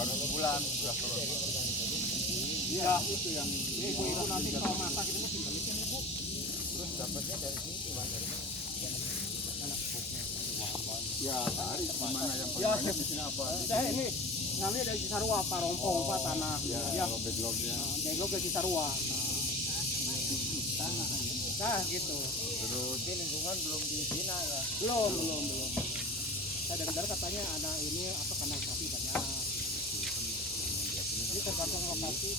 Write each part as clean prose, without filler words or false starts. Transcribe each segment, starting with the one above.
baru sebulan sudah turun. Iya, itu yang ibu-ibu nanti kalau masak itu mesti belikan ibu. Terus dapatnya dari sini Mas, dari mana? Ya, tadi Mana yang paling ya, banyak di sini apa? saya ini ngambil dari Cisarua, Parompong, Pak Tanah. Ya, Ya, kalau backlognya. bego ke Cisarua. Nah, gitu. Terus di lingkungan belum dibina ya? Belum. Saya dengar katanya ada ini apa kandang sapi banyak. Ini tergantung lokasi.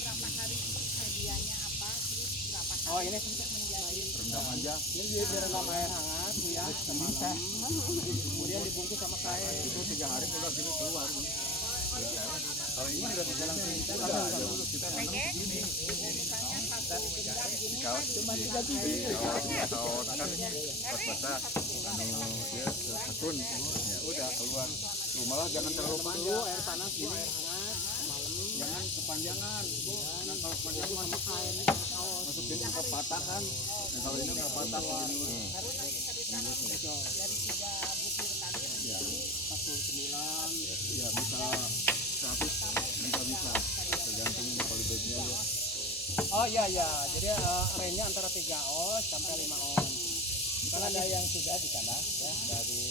Berapa hari medianya apa, terus berapa hari Oh, ini untuk menjadi Rendam aja. ini direndam air hangat ya semalam. Kemudian dibungkus sama kain. Itu 3 hari udah gini keluar. Kalau ini udah bisa langsung kita nanam segini. Di kaos atau kan pas basah dia sekun ya udah keluar. Tuh, malah jangan terlalu panjang. Air panas, air hangat semalam. Jangan kepanjangan. Nah, kalau kepanjangan Sama kain kaos. masukin ke patah kan. Nah, kalau ini nggak patah begini. dari 3 butir tadi Ya, 49. ya bisa 100 bisa tergantung polybagnya ya. Oh iya. Jadi range-nya antara 3 ons sampai 5 ons. Kan ada yang sudah di sana ya dari